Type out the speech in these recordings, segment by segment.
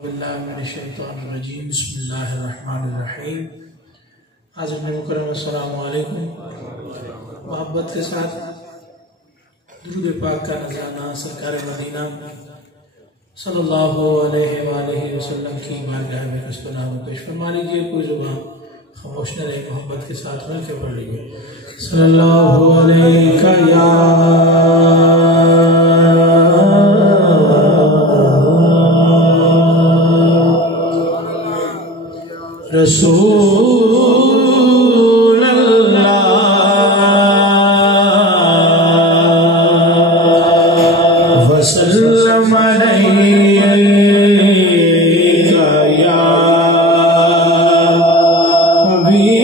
बिस्मिल्लाहिर्रहमानिर्रहीम बिस्मिल्लाहिर्रहमानिर्रहीम। हाज़िर मुकर्रम अस्सलामु अलैकुम। मोहब्बत के साथ दुरूद पाक का नज़राना सरकार मदीना सल्लल्लाहु अलैहि वसल्लम की बारगाह में कस्बनाम पेश फरमा लीजिए। कोई ज़ुबान खामोश न रहे, मोहब्बत के साथ मिलकर पढ़ लीजिए। सल्लल्लाहु अलैका या रसूल अल्लाह वसल्लम अलैका या हबीब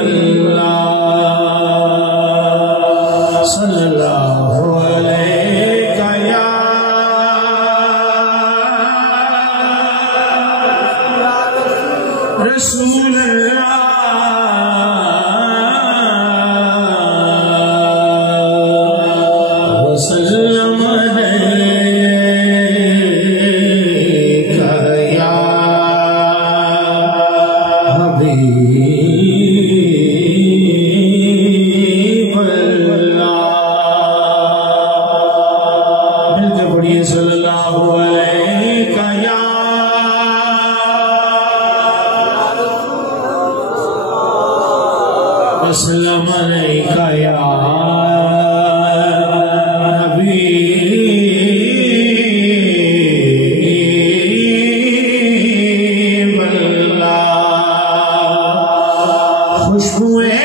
अल्लाह सल्लल्लाहु अलैका या रसूल अल्लाह वसल्लम अलैका या हबीब अल्लाह। मिलकर पढ़िए सल्लल्लाहु अलैका या वसल्लम अलैका या हबीब अल्लाह। खुशबुएं